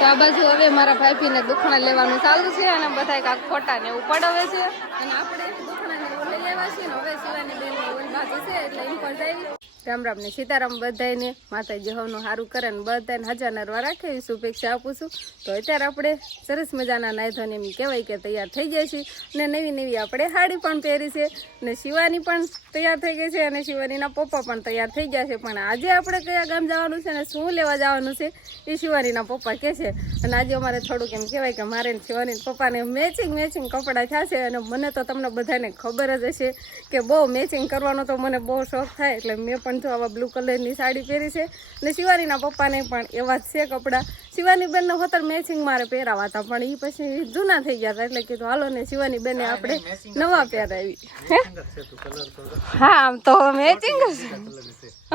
તો આ બાજુ હવે મારા ભાઈપીને દુખણા લેવાનું ચાલુ છે અને બધા કાંક ખોટા ને એવું પડાવે છે અને આપણે દુખણા ને એવું લઈ લેવા છીએ ને હવે શિવાની બેન ને ઓલી બાજુ છે એટલે એમ પર જાય. રામ રામ ને સીતારામ બધાને, માતાજી હવનું સારું કરે ને બધાને હજાર નરવા રાખે એવી શુભેચ્છા આપું છું. તો અત્યારે આપણે સરસ મજાના નાઈ ધોઈને એમ કહેવાય કે તૈયાર થઈ જાય છે ને નવી નવી આપણે સાડી પણ પહેરી છે ને શિવાની પણ તૈયાર થઈ ગઈ છે અને શિવાનીના પપ્પા પણ તૈયાર થઈ ગયા છે. પણ આજે આપણે કયા ગામ જવાનું છે ને શું લેવા જવાનું છે એ શિવાનીના પપ્પા કહે છે. અને આજે અમારે થોડુંક એમ કહેવાય કે મારે શિવાની પપ્પાને મેચિંગ કપડાં થયા છે અને મને તો તમને બધાને ખબર જ હશે કે બહુ મેચિંગ કરવાનો તો મને બહુ શોખ થાય. એટલે મેં પણ જો આવા બ્લુ કલરની સાડી પહેરી છે અને શિવાનીના પપ્પાને પણ એવા જ છે કપડાં. શિવાની બેનને હોતર મેચિંગ મારે પહેરાવા હતા પણ એ પછી જૂના થઈ ગયા હતા એટલે કીધું હાલો ને શિવાની બેને આપણે નવા પહેરાવી. હા આમ તો મેચિંગ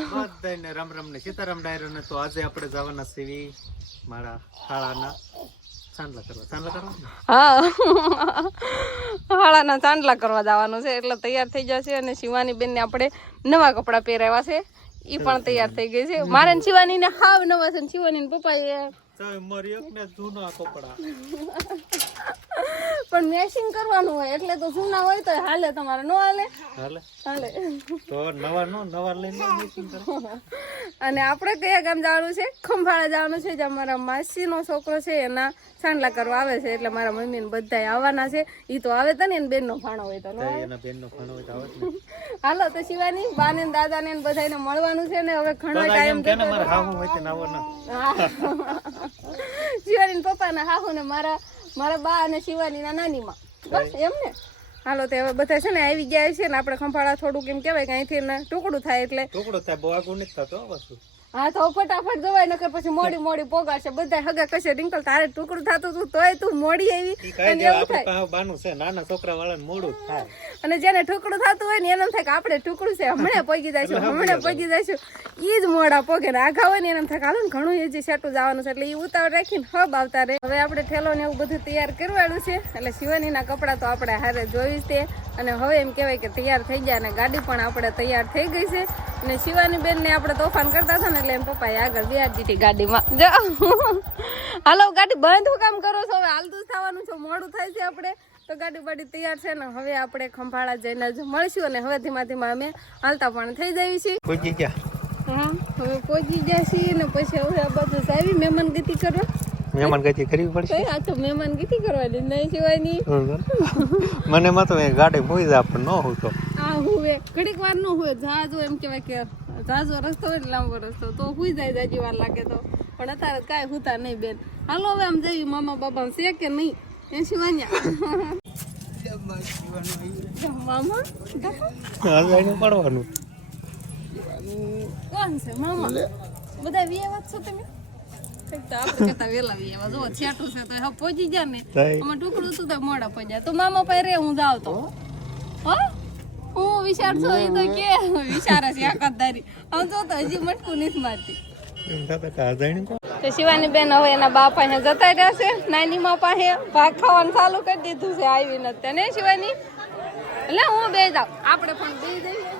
બધાને રામ રામ ને સીતારામ ડાયરો ને. તો આજે આપણે જવાના સીવી મારા શાળાના ચાંદલા કરવા. હા હાળાના ચાંદલા કરવા જવાનું છે એટલે તૈયાર થઈ જશે અને શિવાની બેન ને આપણે નવા કપડા પહેરાવ્યા છે એ પણ તૈયાર થઈ ગઈ છે. મારે શિવાની ને હાવ નવા છે શિવાની ને પપ્પા જૂના કપડા પણ મેચિંગ કરવાનું હોય એટલે તો જૂના હોય તો હાલે, તમારે નો હાલે હાલે તો નવા લઈને મેચિંગ કરો. અને આપણે કયા ગામ જવાનું છે? ખંભાળા જવાનું છે જ્યાં મારા માસીનો છોકરો છે એના ચાંદલા કરવા આવે છે એટલે મારા મમ્મી ને બધા આવવાના છે. ઈ તો આવે તો ને બેન નો ફાણો હોય તો હાલો તો શિવાની બા ને દાદા ને બધાને મળવાનું છે ને હવે ઘણો ટાઈમ શિવાની પપ્પા ના હાહુ ને મારા બા અને શિવાની ના નાની માં બસ એમ ને. હાલો તો હવે બધા છે ને આવી ગયા છે ને આપણે ખંભાળા થોડુંક એમ કેવાય કે અહીંથી ટુકડું થાય એટલે ટુકડું થાય બહુ આગું નથી થતો વસ્તુ. હા તો ફટાફટ જવાય નકર પછી મોડી પોગાડશે બધા હગા કશે રિંકલ તારે ટુકડું થતું તું તોય તું મોડી આવી અને એવું થાય બાનું છે નાના છોકરા વાળાને મોડું થાય અને જેને ટુકડું થતું હોય ને એમ થાય કે આપણે ટુકડું છે હમણાં પગી જઈશું ઈ જ મોડા પોગે ને આઘા હોય ને એમ થાય હાલો ને ઘણું હજી સેટું જવાનું છે એટલે ઈ ઉતાવળ રાખીને હબ આવતા રહે. હવે આપણે ઠેલો ને એવું બધું તૈયાર કરવાડું છે એટલે શિવાનીના કપડા તો આપણે હારે જોઈ છે અને હવે એમ કહેવાય કે તૈયાર થઈ ગયા અને ગાડી પણ આપણે તૈયાર થઈ ગઈ છે અને શિવાની બેન ને આપણે તોફાન કરતા હતા ને એટલે એમ પપ્પાએ આગળ બેહાડી દીધી ગાડીમાં. હાલો ગાડી બંધ કામ કરો છો? હવે હાલતું થવાનું છે, મોડું થાય છે આપણે તો ગાડી બાડી તૈયાર છે ને હવે આપણે ખંભાળા જઈને જ મળશું અને હવે ધીમા ધીમા અમે હાલતા પણ થઈ જઈએ છીએ. પહોંચી ગયા? હા હવે પહોંચી ગયા છીએ ને પછી હવે આ બધું આવી મહેમાન ગતિ કરવા કરવી પડશે. આ તો મહેમાન ગતિ કરવાની નહીં શિવાની મને માં તો ગાડી મોઈ જાય પણ ન હું તો હા હુવે ઘડીક વાર નો હોય જહાજો એમ કેવાય કે જાજો રસ્તો હોય ને લાંબો રસ્તો તો હુઈ જાય જાજી વાર લાગે તો પણ અત્યારે કાંઈ હુતા નહીં બેન. હાલો હવે આમ જઈએ મામા બાબા છે કે નહીં એ શિવાન્યા મામા પડવાનું કોણ છે મામા? બધા વિયેવા છો તમે? આપણે કેતા વેલા વિયેવા જો છેટું છે તો હવે પહોંચી ગયા ને અમે ટુકડું તું તો મોડા પહોંચ્યા તો મામા પાસે રે હું જાવ તો હું વિચાર છો એ તો કે વિચારે છે આકતદારી આમ જો તો હજી મટકું નથી મારતી. તો શિવાની બેન હવે એના બા પાસે જતા રહ્યા છે નાની માં પાસે ભાગ ખાવાનું ચાલુ કરી દીધું છે આવી નથી ને શિવાની એટલે હું બે જાઉં આપણે પણ બે જઈએ.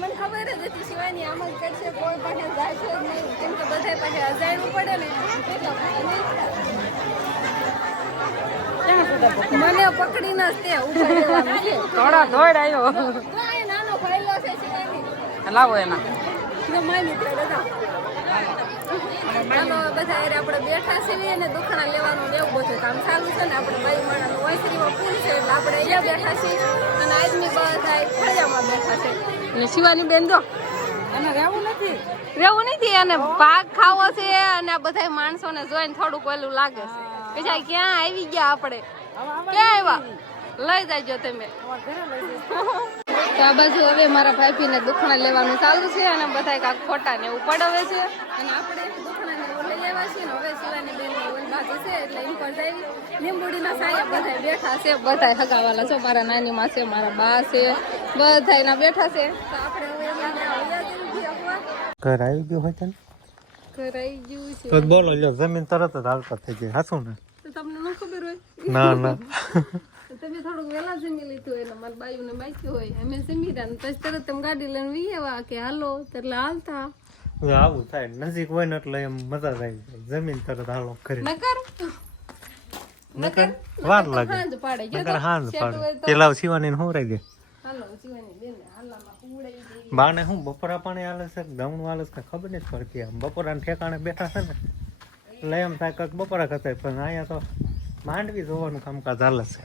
મને ખબર જ હતી શિવાની આમ જ કરશે કોઈ પાસે જાય છે જ નહીં કેમ કે બધા પાસે અજાણવું પડે ને મને પકડીને જ તે ઉપાડવાનું છે. થોડા દોડ આવ્યો નાનો ભાઈલો છે શિવાની લાવો એના માની બધા આપણે બેઠા છીએ અને દુખણા લેવાનું ને એવું બધું કામ ચાલુ છે ને આપણે બાઈ માણાનું વાંસરીમાં ફૂલ છે એટલે આપણે અહીંયા બેઠા છીએ અને આદમી બધા ફળિયામાં બેઠા છે અને શિવાની બેન જો અને રહેવું નથી અને ભાગ ખાવો છે અને આ બધા માણસોને જોઈને થોડુંક ઓલું લાગે છે કે ક્યાં આવી ગયા આપણે ક્યાં આવ્યા લઈ જાયજો તમે. તો આ બાજુ હવે મારા ભાઈપીને દુખણા લેવાનું ચાલુ છે અને બધા કાંક ખોટા ને એવું પડાવે છે અને આપણે દુખણા ને લઈ લેવા છીએ ને હવે શિવાની બેન ઓલી બાજુ છે એટલે એમ પર જાય લીંબુડીના સાયા બધા બેઠા છે બધા હગાવાલા છે મારા નાની માં છે મારા બા છે બધા એના બેઠા છે. તો આપણે હવે ઘર આવી ગયું હોય છે ઘર આવી ગયું છે તો બોલો લ્યો જમીન તરત જ હાલતા થઈ જાય હાસું ને તો તમને ન ખબર હોય ના તમે થોડુંક વેલા જમી લીધું એટલે મારા બાયું ને બાકી હોય અમે જમી રહ્યા ને પછી તરત તમે ગાડી લઈને વીએવા કે હાલો એટલે હાલતા આવું થાય નજીક હોય ને એટલે એમ મજા જ આવી જાય જમીન તરત હાલો કરી નકર વાર લાગે હાંજ પાડે નકર હાંજ પાડે પેલા શિવાની ને હોરાઈ દે હાલો શિવાની બેન હાલામાં ઉડાઈ દે બાને હું બપોરા પાણી હાલે છે દમણું હાલે છે ખબર નથી પડતી આમ બપોરાના ઠેકાણે બેઠા છે ને એટલે એમ થાય કે બપોરા કરતા પણ અહીંયા તો માંડવી જોવાનું કામકાજ હાલે છે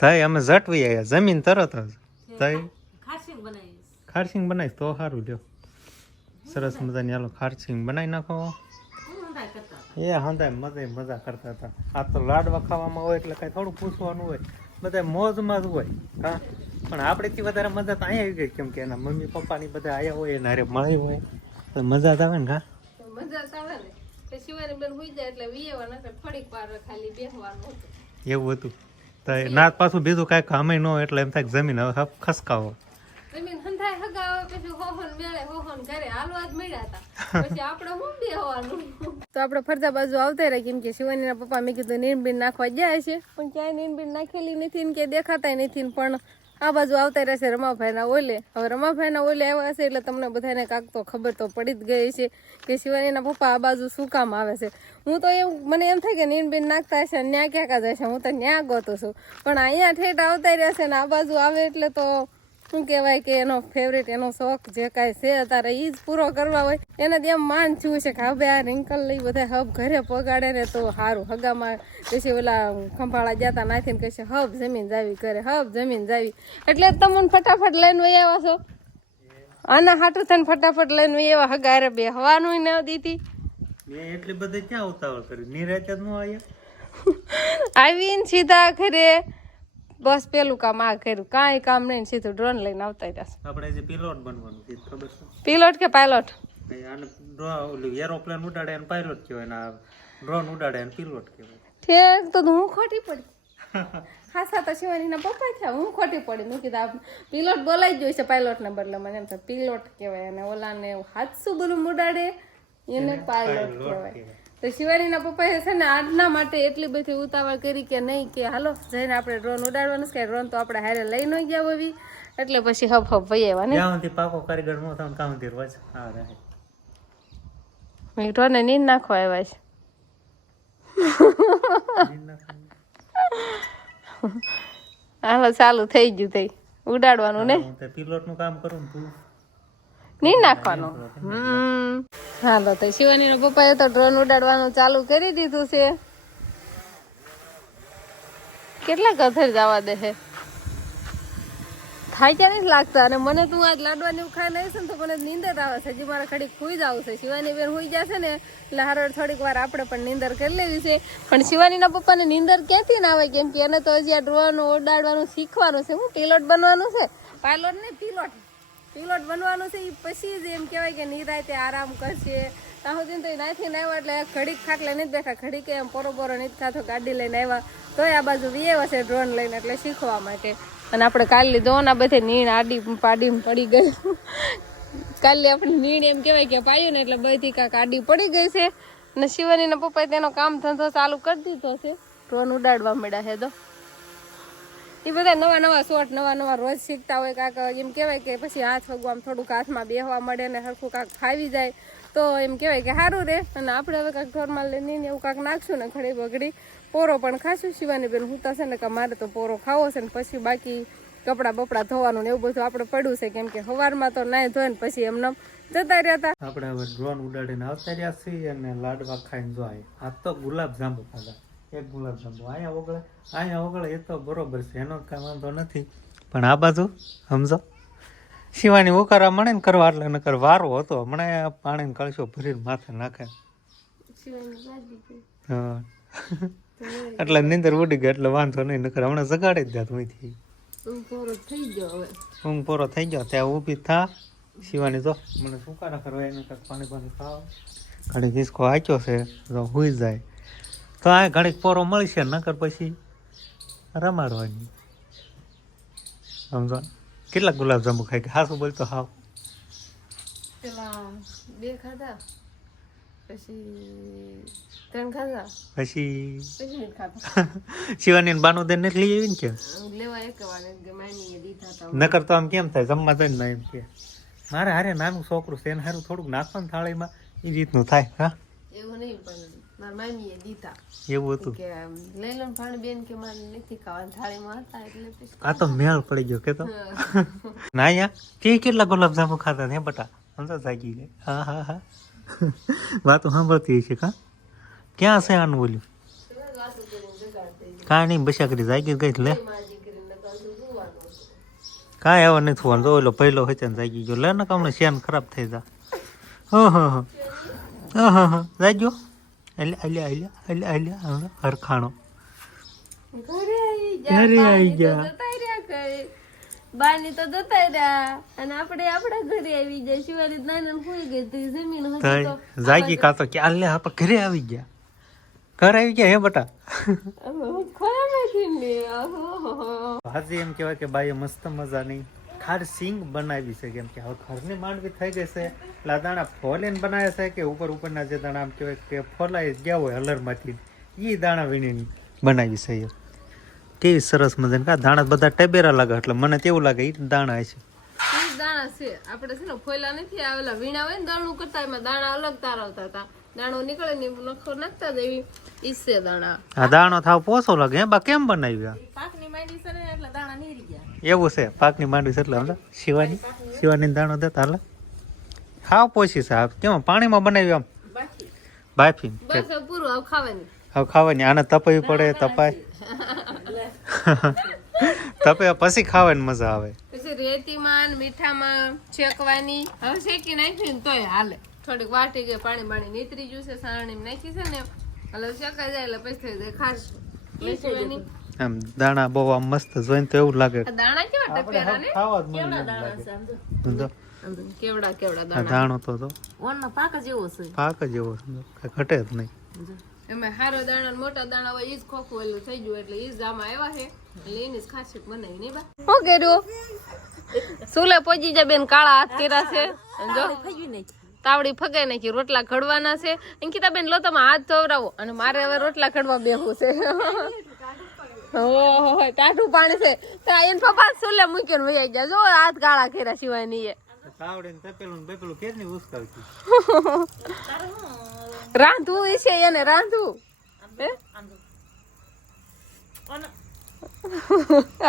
તઈ અમે ઝટવી આવ્યા જમીન તરત જ તઈ ખારસિંગ બનાવીશ તો સારું લ્યો સરસ મજાની હાલો ખારસિંગ બનાવી નાખો એ હંધાય મજા કરતા હતા આ તો લાડવા ખાવામાં હોય એટલે કઈ થોડું પૂછવાનું હોય બધા મોજમાં જ હોય હા પણ આપણેથી વધારે મજા તો અહીંયા આવી ગઈ કેમ કે એના મમ્મી પપ્પાની બધા આયા હોય એના હારે મળી હોય તો મજા જ આવે ને હા મજા આવે ને કે શિવાની બેન હુઈ જાય એટલે વિયેવા નકર થોડીક વાર ખાલી બેસવાનું હતું એવું હતું તો ના પાછું બીજું કાંઈ કામે ન હોય એટલે એમ થાય જમીન હવે ખસકાવો જમીન હંધાય હગાવે પછી હોહન મેળે હોહન ઘરે હાલવા જ મળ્યા હતા પછી આપણે હું બેહવાનું તો આપણે ફરતા બાજુ આવતા રહ્યા કેમ કે શિવાનીના પપ્પા મેં કીધું નીણબીન નાખવા જાય છે પણ ક્યાંય નીણબીન નાખેલી નથી ને કે દેખાતાય નથી ને પણ આ બાજુ આવતા રહેશે રમાભાઈના ઓલે હવે રમાભાઈના ઓલે આવ્યા હશે એટલે તમને બધાને કાંક તો ખબર તો પડી જ ગઈ છે કે શિવાનીના પપ્પા આ બાજુ શું કામ આવે છે હું તો એમ મને એમ થાય કે નીણબીન નાખતા હશે ન્યા ક્યાં કાં જશે હું તો ન્યા ગોતું છું પણ અહીંયા ઠેઠ આવતા રહેશે ને આ બાજુ આવે એટલે તો શું કહેવાય કે એનો ફેવરેટ એનો શોખ જે કાંઈ છે અત્યારે એ જ પૂરો કરવા હોય એનાથી એમ માન થયું છે કે હવે આ રિંકલ લઈ બધા હબ ઘરે પગાડે ને તો સારું હગામાં પછી ઓલા ખંભાળા જતા નાખીને કહેશે હબ જમીન જાવી કરે હબ જમીન જાવી એટલે તમને ફટાફટ લઈને વહી આવ્યા છો આના હાટું થઈને ફટાફટ લઈને વહી આવ્યા હગારે બે હવાનું ન દીધી મેં એટલી બધી ક્યાં ઉતાવળ કરી નિરાતે જ ન આવ્યા આવીને સીધા ઘરે બસ પેલું કામ આ કર્યું કાંઈ કામ નહીં સીધું ડ્રોન લઈને આવતા રહ્યા આપણે જે પિલોટ બનવાનું છે ખબર છે પિલોટ કે પાયલોટ આને એરોપ્લેન ઉડાડે અને પાયલોટ કહેવાય ને ડ્રોન ઉડાડે અને પિલોટ કહેવાય ઠેક તો હું ખોટી પડી ખાસા તો શિવાનીના પપ્પા થયા હું ખોટી પડી મેં કીધું આ પિલોટ બોલાઈ જ જોઈશે પાયલોટને બદલે મને એમ થાય પિલોટ કહેવાય અને ઓલાને હાથસું બધું ઉડાડે એને પાયલોટ કહેવાય તો શિવાનીના પપ્પાએ છે ને આજના માટે એટલી બધી ઉતાવળ કરી કે નહીં કે હાલો જઈને આપણે ડ્રોન ઉડાડવાનું છે ડ્રોન તો આપણે હારે લઈ ન ગયા હોવી એટલે પછી હબ હબ વહી આવ્યા ને જ્યાં પાકો કારીગર નો થાય કામ થી રોજ હા રહે મેં ડ્રોનને નીંદ નાખવા આવ્યા છે હાલો ચાલુ થઈ ગયું થઈ ઉડાડવાનું ને પિલોટ નું કામ કરું ને તું નહીં નાખવાનું હાલો તો શિવાનીના પપ્પાએ તો ડ્રોન ઉડાડવાનું ચાલુ કરી દીધું છે કેટલા કથર જવા દે છે થાય ક્યાં નથી લાગતા અને મને તું આજ લાડવાની એવું ખાઈ લઈશ ને તો મને નીંદર આવે છે હજી મારે ઘડીક સુઈ જવું છે શિવાની બેન સુઈ જશે ને એટલે હારો થોડીક વાર આપણે પણ નીંદર કરી લેવી છે પણ શિવાનીના પપ્પાને નીંદર ક્યાંથી ના આવે કેમ કે એને તો હજી આ ડ્રોન ઉડાડવાનું શીખવાનું છે હું પિલોટ બનવાનું છે પાયલોટ ને પિલોટ બનવાનું છે એ પછી જ એમ કહેવાય કે નિરાતે આરામ કરશે ત્યાં સુધી તો નાથી ને આવ્યા એટલે ઘડીક ખાટલે નથી બેઠા ઘડીક એમ પોરો નથી ખાતો ગાડી લઈને આવ્યા તોય આ બાજુ વિયેવા છે ડ્રોન લઈને એટલે શીખવા માટે અને આપણે કાલે લીધો ને આ બધે નીણ આડી પાડી પડી ગઈ કાલે આપણે નીણ એમ કહેવાય કે પાયું ને એટલે બધી કાંક આડી પડી ગઈ છે અને શિવાનીના પપ્પાએ તેનો કામ ધંધો ચાલુ કરી દીધો છે ડ્રોન ઉડાડવા મળ્યા છે તો એ બધા નવા નવા શોટ નવા રોજ શીખતા હોય કાંક એમ કહેવાય કે પછી હાથ વગવામાં થોડુંક હાથમાં બેહવા મળે ને સરખું કાંક ફાવી જાય તો એમ કહેવાય કે સારું રહે અને આપણે હવે કાંક ઢોરમાં લઈને એવું કાંક નાખશું ને ઘડી બગડી પોરો પણ ખાશું શિવાની બેન હું થશે ને કે મારે તો પોરો ખાવો છે ને પછી બાકી કપડાં બપડા ધોવાનું ને એવું બધું આપણે પડ્યું છે કેમ કે સવારમાં તો નાય ધોય ને પછી એમને જતા રહ્યા આપણે હવે ડ્રોન ઉડાડીને આવતા રહ્યા છીએ અને લાડવા ખાઈને જોઈ આ તો ગુલાબ જાંબુ ખાધા એક ગુલાબ જાંબુ અહીંયા ઓગળે એ તો બરોબર છે એનો કાંઈ વાંધો નથી પણ આ બાજુ સમજો શિવાની ઉકારા મળે ને કરવા એટલે નકર વારો હતો હમણાં પાણીને કળશો ભરીને માથે નાખે હા એટલે નીંદર ઉડી ગઈ એટલે વાંધો નહીં નકર હમણાં જગાડી જ જાત અહીંથી ઊંઘ પૂરો થઈ ગયો ત્યાં ઊભી થા શિવાની જો મને સુકારા કરવા એને કાંઈક પાણી ખાવ ઘડીક હિસકો આચ્યો છે તો હુઈ જાય તો આ ઘડીક પોરો મળશે નકર પછી રમાડવાની સમજો કેટલા ગુલાબ જાંબુ ખાઈ ગયા હાસું બોલતો હાવ પેલા 2 ખાધા પછી 3 ખાધા પછી નથી ખાધા શિવાની બાનું દેન નથી લઈ આવી ને કે લેવા એક વાર માની દીધા હતા નકર તો આમ કેમ થાય જમવા જાય ને એમ કે મારે હારે નાનું છોકરું છે એને હારું થોડુંક નાખવાનું થાળીમાં એ રીતનું થાય. હા એવું નહીં, પણ મારા મામીએ દીધા એવું હતું. કે લઈ લો ને ભાણી બેન કે મારે નથી ખાવા, થાળીમાં હતા એટલે પછી આ તો મેળ પડી ગયો કે તો ના યા તે કેટલા ગુલાબજાંબુ ખાતા ને બટા સમજો જાગી ગઈ. હા હા હા વાતો સાંભળતી છે. કા ક્યાં છે આનું બોલ્યું કાંઈ નહીં બસા કરી જાગી ગઈ લે કાંઈ એવો નથી થવાનું. તો ઓલો પહેલો હોય ને જાગી ગયો લે ને કામને શેન ખરાબ થઈ જા. જાગ્યો હરખાણો ઘરે આવી ગયા. બાની તો જતા રહ્યા અને આપણે આપણા ઘરે આવી જાય. શિવાલી નાના હોઈ ગઈ તો જમીન હતી તો જાગી કાતો કે આલે આપણે ઘરે આવી ગયા. ઘરે આવી ગયા હે બટા. હાજી એમ કહેવાય કે બાઈએ મસ્ત મજાની ખાર સિંગ બનાવી છે. કેમ કે હવે ઘરની માંડવી થઈ ગઈ છે એટલે આ દાણા ફોલીને બનાવ્યા છે કે ઉપરના જે દાણા આમ કહેવાય કે ફોલાઈ ગયા હોય હલરમાંથી એ દાણા વીણીને બનાવી છે. એ કેવી સરસ મજાની કા દાણા બધા ટેબેરા લાગે એટલે મને તેવું લાગે એ દાણા છે. દાણા છે આપણે છે ને ફોયલા નથી આવેલા વીણા હોય ને દાણું કરતા એમાં દાણા અલગ તારવતા હતા. દાણો નીકળે ને નખો નાખતા જ એવી ઈસે દાણા. આ દાણો થાવ પોસો લાગે હે બા કેમ બનાવ્યા? પાકની માંડી છે ને એટલે દાણા નીરી ગયા. એવું છે પાકની માંડવી છે એટલે સમજા શિવાની દાણો દેતા હાલે ખાવ પોસી છે. કેમ પાણીમાં બનાવી આમ બાફી બસ પૂરું હવે ખાવાની. હવે ખાવાની આને તપાવી પડે તપાય તપે પછી ખાવાની મજા આવે. પછી રેતીમાં મીઠામાં શેકવાની. હવે શેકી નાખી ને તોય હાલે. થોડીક વાટી ગઈ પાણી બાણી નીતરી ગયું છે સારણી નાખી છે ને એટલે શેકાઈ જાય એટલે પછી થઈ જાય ખાસ. આમ દાણા બહુ આમ મસ્ત જોઈને તો એવું લાગે દાણા કેવા ટપેરા ને કેવડા કેવડા દાણા. દાણો તો ઓનનો પાક જ એવો છે. પાક જ એવો છે ઘટે જ નહીં. એમાં હારો દાણા મોટા દાણા હોય ઈ જ ખોખું એલું થઈ ગયું એટલે ઈ જ આમાં આવ્યા છે એટલે એની જ ખાસિયત બનાવી નહીં બા. શું કર્યું સુલે પહોંચી જાય બેન કાળા હાથ કર્યા છે જો તાવડી ફગાઈ નાખી. રોટલા ઘડવાના છે અંકિતા બેન લો તમે હાથ ધોવરાવો અને મારે હવે રોટલા ઘડવા બેહવું છે. ઓહો ટાઢું પાણી છે તો એને પપ્પા સુલે મૂકીને વહી ગયા. જો હાથ કાળા કર્યા સિવાયની એ રાંધવું છે એને રાંધવું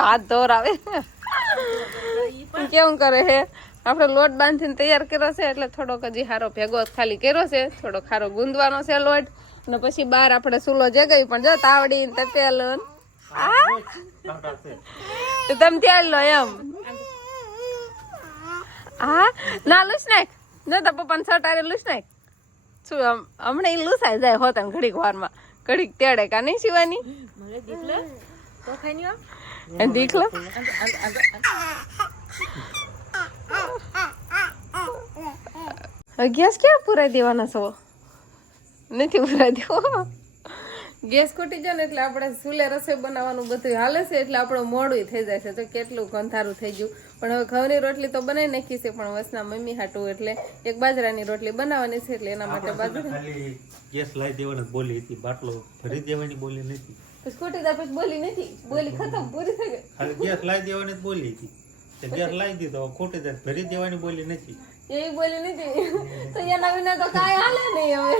હાથ ધોરાવે કેવું કરે છે. આપણે લોટ બાંધીને તૈયાર કર્યો છે એટલે થોડોક હજી હારો ભેગો ખાલી કર્યો છે. થોડોક હારો ગુંદવાનો છે લોટ અને પછી બહાર આપણે સુલો જગાવી પણ જો તાવડી તપેલ તમે ત્યાં લો એમ. હા ના લૂસ નાખ ન તો પપ્પાને સટારે લૂસ નાખ. શું હમણાં એ લૂસાઈ જાય હોત ને ઘડીક વારમાં ઘડીક તેડે કા નહીં શિવાની દીખલો. ગેસ ક્યાં પુરાઈ દેવાના છો? નથી પુરાઈ દેવો. ગેસ ખૂટી જાય ને એટલે આપણે ચૂલે રસોઈ બનાવવાનું બધું હાલે છે એટલે આપણું મોડું થઈ જાય છે. તો કેટલું ગંધારું થઈ ગયું. પણ હવે ઘઉંની રોટલી તો બનાવી નાખી છે પણ વસના મમ્મી હાટું એટલે એક બાજરાની રોટલી બનાવવાની છે એટલે એના માટે બાજરા ગેસ લાવી દેવાની બોલી હતી બાટલો ભરી દેવાની બોલી નથી. પછી ખોટી દા પછી બોલી નથી બોલી ખતમ પૂરી થઈ ગઈ. ખાલી ગેસ લાવી દેવાની જ બોલી હતી. ગેસ લાવી દીધો ખોટી દા ભરી દેવાની બોલી નથી. એવી બોલી નથી તો એના વિના તો કાંઈ હાલે નહીં હવે.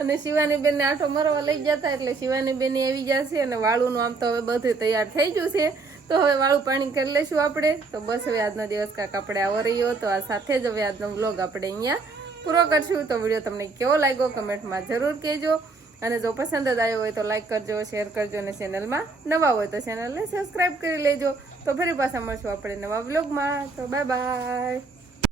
અને શિવાની બેન ને આટો મરવા લઈ જતા એટલે શિવાની બેન આવી જશે અને વાળુનું આમ તો હવે બધું તૈયાર થઈ ગયું છે. તો હવે વાળું પાણી કરી લઈશું આપણે. તો બસ હવે આજનો દિવસ કાંક આપણે આવો રહ્યો તો આ સાથે જ હવે આજનો વ્લોગ આપણે અહીંયા પૂરો કરશું. તો વિડીયો તમને કેવો લાગ્યો કમેન્ટમાં જરૂર કહેજો અને જો પસંદ જ આવ્યો હોય તો લાઈક કરજો શેર કરજો અને ચેનલમાં નવા હોય તો ચેનલને સબસ્ક્રાઈબ કરી લેજો. તો ફરી પાછા મળશું આપણે નવા વ્લોગમાં. તો બાય બાય.